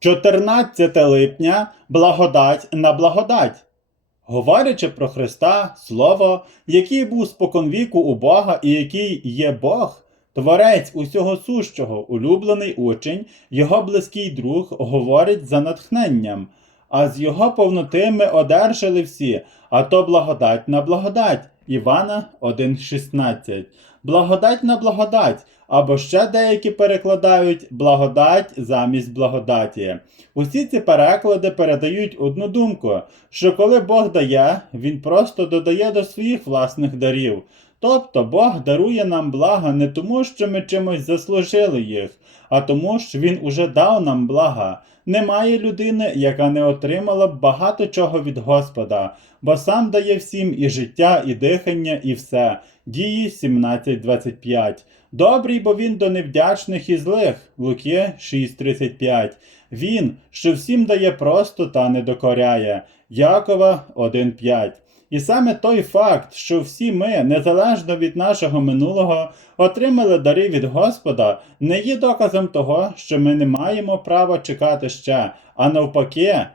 14 липня благодать на благодать. Говорячи про Христа, Слово, який був споконвіку у Бога і який є Бог, Творець усього сущого, улюблений учень, його близький друг, говорить за натхненням. А з його повноти ми одержали всі, а то благодать на благодать. Івана 1,16. Благодать на благодать, або ще деякі перекладають благодать замість благодаті. Усі ці переклади передають одну думку, що коли Бог дає, Він просто додає до своїх власних дарів. Тобто Бог дарує нам блага не тому, що ми чимось заслужили їх, а тому, що Він уже дав нам блага. Немає людини, яка не отримала б багато чого від Господа, бо сам дає всім і життя, і дихання, і все. Дії 17.25. Добрий, бо він до невдячних і злих. Луки 6.35. Він, що всім дає просто та не докоряє. Якова 1.5. І саме той факт, що всі ми, незалежно від нашого минулого, отримали дари від Господа, не є доказом того, що ми не маємо права чекати ще, а навпаки,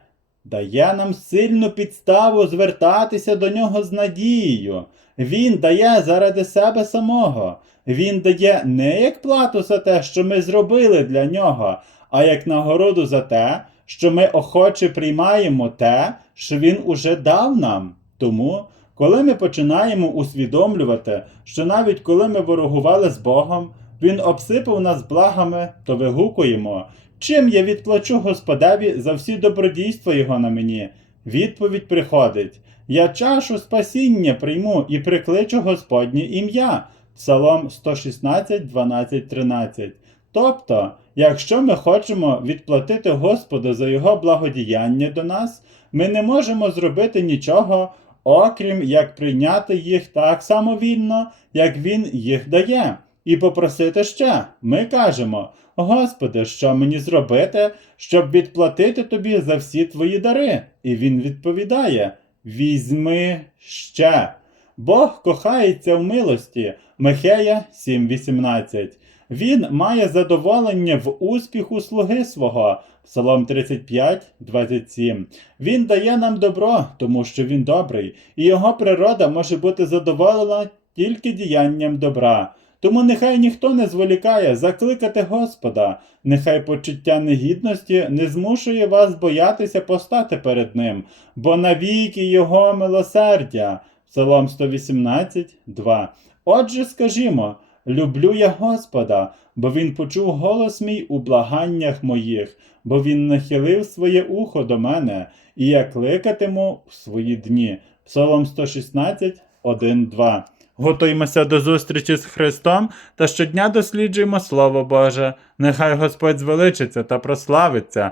дає нам сильну підставу звертатися до нього з надією. Він дає заради себе самого. Він дає не як плату за те, що ми зробили для нього, а як нагороду за те, що ми охоче приймаємо те, що він уже дав нам. Тому, коли ми починаємо усвідомлювати, що навіть коли ми ворогували з Богом, Він обсипав нас благами, то вигукуємо, чим я відплачу Господеві за всі добродійства Його на мені. Відповідь приходить: Я чашу спасіння прийму і прикличу Господнє ім'я. Псалом 116, 12, 13. Тобто, якщо ми хочемо відплатити Господу за Його благодіяння до нас, ми не можемо зробити нічого, окрім як прийняти їх так само вільно, як Він їх дає, і попросити ще. Ми кажемо: Господи, що мені зробити, щоб відплатити тобі за всі твої дари? І він відповідає: Візьми ще. Бог кохається в милості. Михея 7.18. Він має задоволення в успіху слуги свого. Псалом 35, 27. Він дає нам добро, тому що він добрий, і його природа може бути задоволена тільки діянням добра. Тому нехай ніхто не зволікає закликати Господа, нехай почуття негідності не змушує вас боятися постати перед Ним, бо навіки Його милосердя. Псалом 118, 2. Отже, скажімо, люблю я Господа, бо Він почув голос мій у благаннях моїх, бо Він нахилив своє ухо до мене, і я кликатиму в свої дні. Псалом 116, 1, 2. Готуємося до зустрічі з Христом та щодня досліджуємо Слово Боже. Нехай Господь звеличиться та прославиться